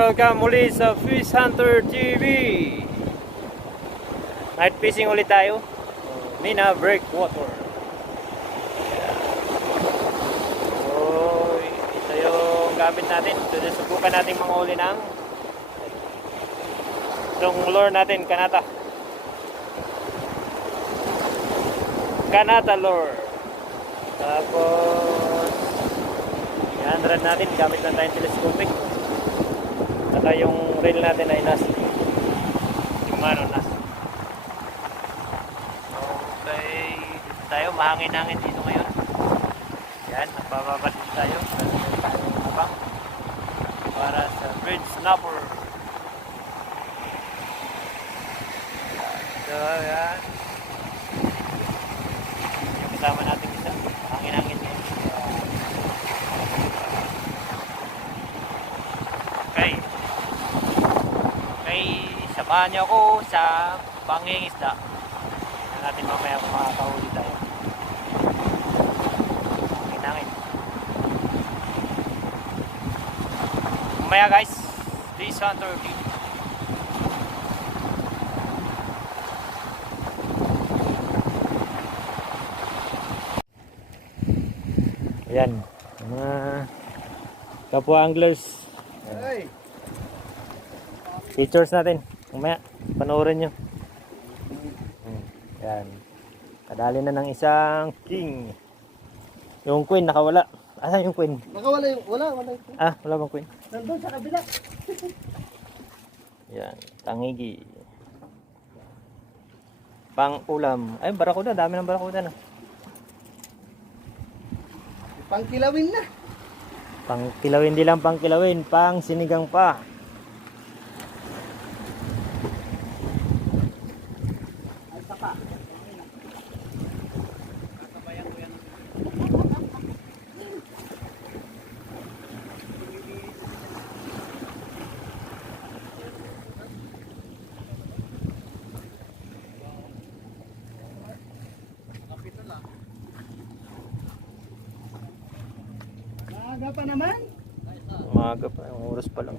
welcome muli sa Fish Hunter TV. Night fishing ulit tayo. Mina breakwater. So, ito yung gamit natin. Susubukan natin mga uli ng itong lure natin, kanata. Kanata lure. Tapos i-100 natin, gamit lang tayong telescopic. Saka yung reel natin ay nas. Yung ano, nas. Okay, dito tayo, mahangin-hangin dito ngayon. Yan, nagpapabad dito tayo. Abang para sa bird snapper. So, yan. Yung kasama natin isa, hangin-hangin yan. Okay. Okay, samahan niyo ako sa pangingisda. Tingnan natin mamaya kung makakahuli tayo. Hangin-hangin. Mamaya guys, Fish Hunter TV. Ayan, mga kapwa anglers. Hey. Features natin. Mamaya, panoorin nyo. Ayan. Kadali na ng isang king. Yung queen nakawala. Asan yung queen? Nakawala yung, wala yung. Ah, wala bang queen? Nandun sa kabila. Ayan, tangigi. Pang ulam. Ay, barakuda. Dami ng barakuda na. Pangkilawin na. Pang kilawin, di lang pang kilawin. Pang sinigang pa. Ay, saka. Maaga pa naman. Umaga pa. Ang oras pa lang.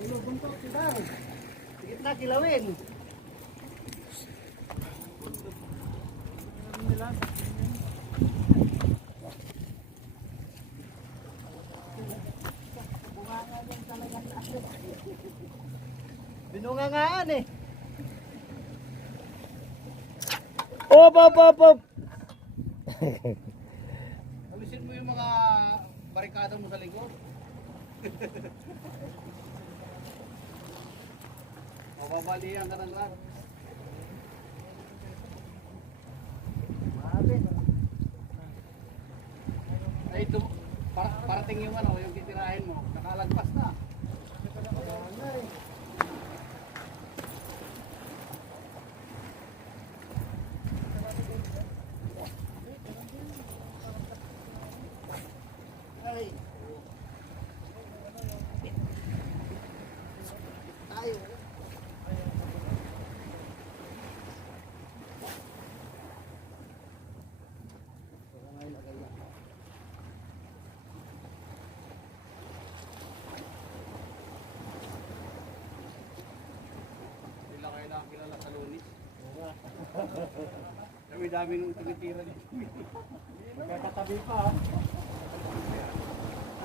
Ulo, buntok, sidang. Sigit na, kilawin. Binungangaan eh. Op, op, op, op! Alisin mo yung mga barikada mo sa likod. Mababalihan ka ng rat. Mabe. Ay ito, parating yung ano, yung titirahin mo. Nakalagpas na. Ay. Tayo. Sila kayo nakakilala sa Lunis. Dami-dami nung tumitira dito. Magkakatabi pa ha.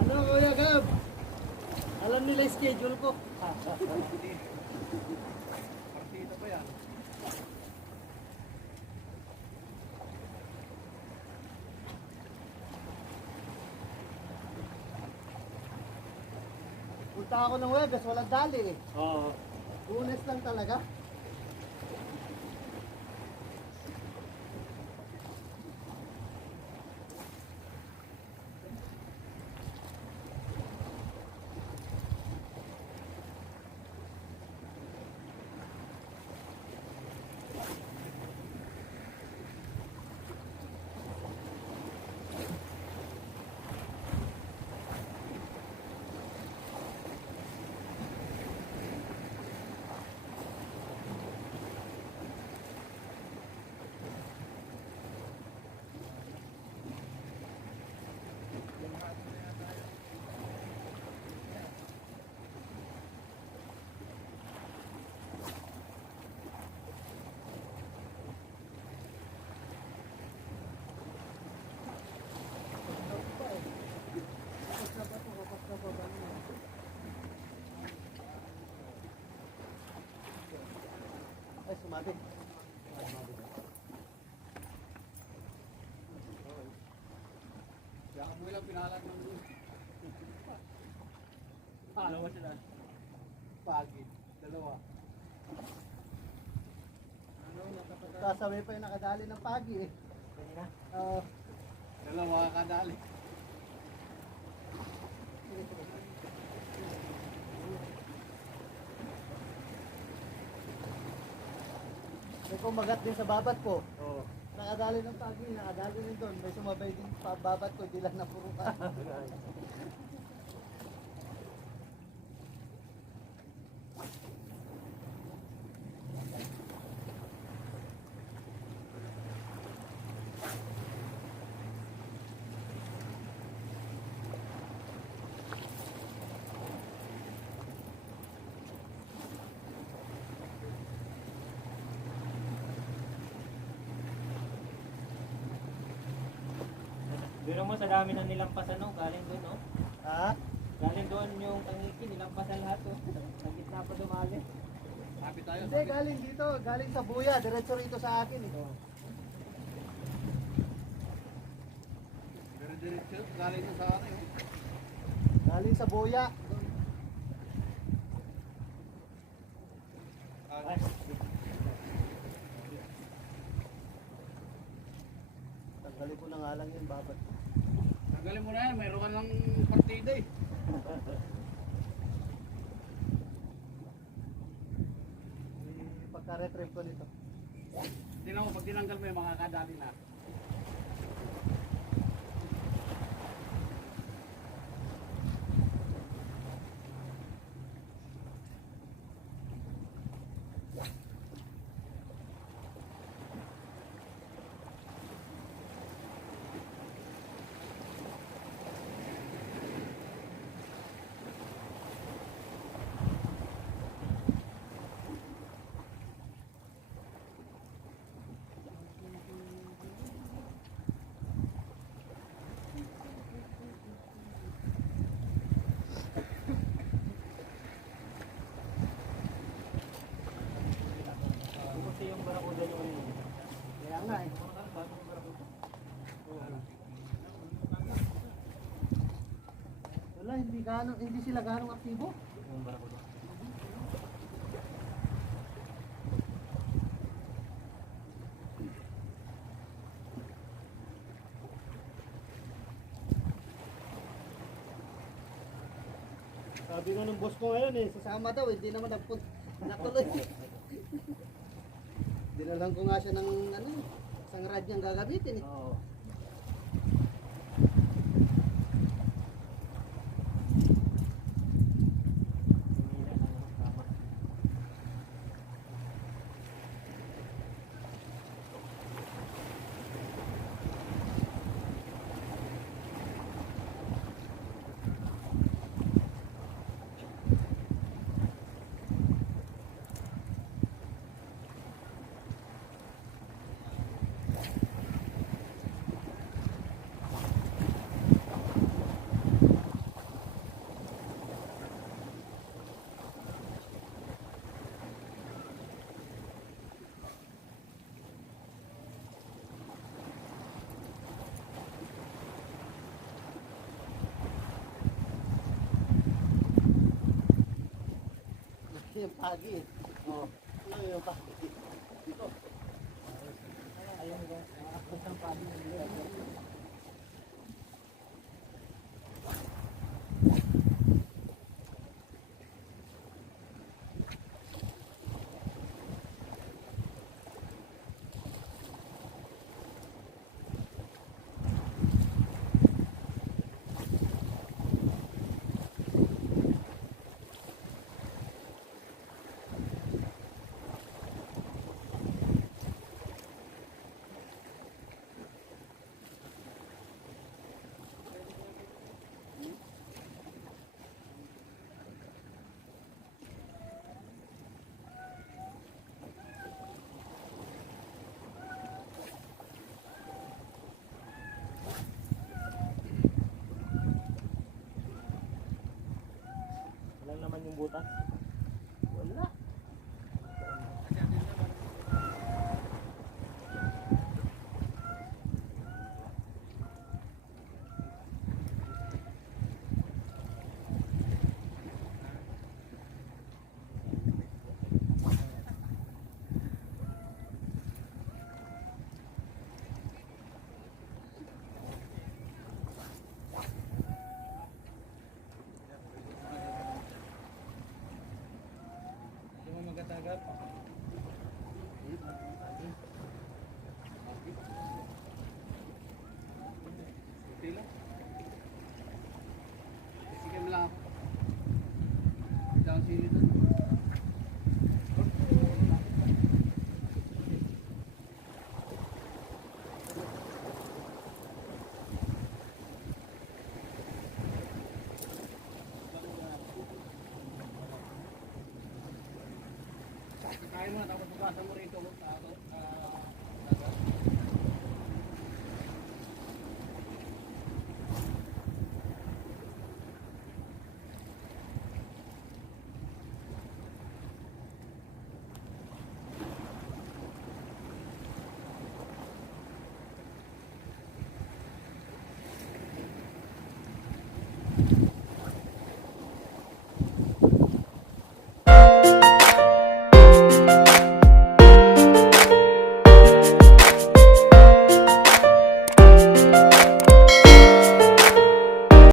Ano Kuya Gab? Alam nila yung schedule ko. Partida pa yan. Punta ako ng Webes, walang dali eh. Oo. Lunes lang talaga. Matik. Kaya mo lang pinalag ng Dalawa sila. pagi. Dalawa. Kasaway pa yung nakadali ng pagi eh. Kanina. Dalawa kadali. May kumagat din sa babat ko. Oo. Nakadali ng pagi, nakadali din doon. May sumabay din pa babat ko, di lang napurukan. Biro mo sa dami na nilampasan, no? Galing doon, no? Ha? Galing doon yung tangiki, nilampasan lahat, oh. Sa gitna pa dumali. Happy tayo. Hindi, galing dito. Galing sa buya. Diretso rito sa akin eh. Pero diretso, galing sa ano yun. Galing sa buya. Ay, Tanggalin ko na nga lang yung babat ko. Tanggalin mo na yan, mayroon ka ng partida eh. Pagka-retrieve ko nito. Tingnan mo, pag tinanggal mo yung mga kadali na. kasi yung barakuda yung ano. Kaya nga eh. Wala, hindi sila ganong aktibo. Yung barakuda. Sabi nga ng boss ko ngayon eh, sasama daw, hindi naman natuloy. Dinalang ko nga siya ng ano, isang rad niyang gagamitin eh. Oo. Tumila lang ang tama. Yung pagi eh. Oo. Ano yung pagi? Dito. Ayun guys, nakakapos ng pagi ng liya. Wala naman yung butas. Wala. Tirahin mo na tapos bukasan mo rito.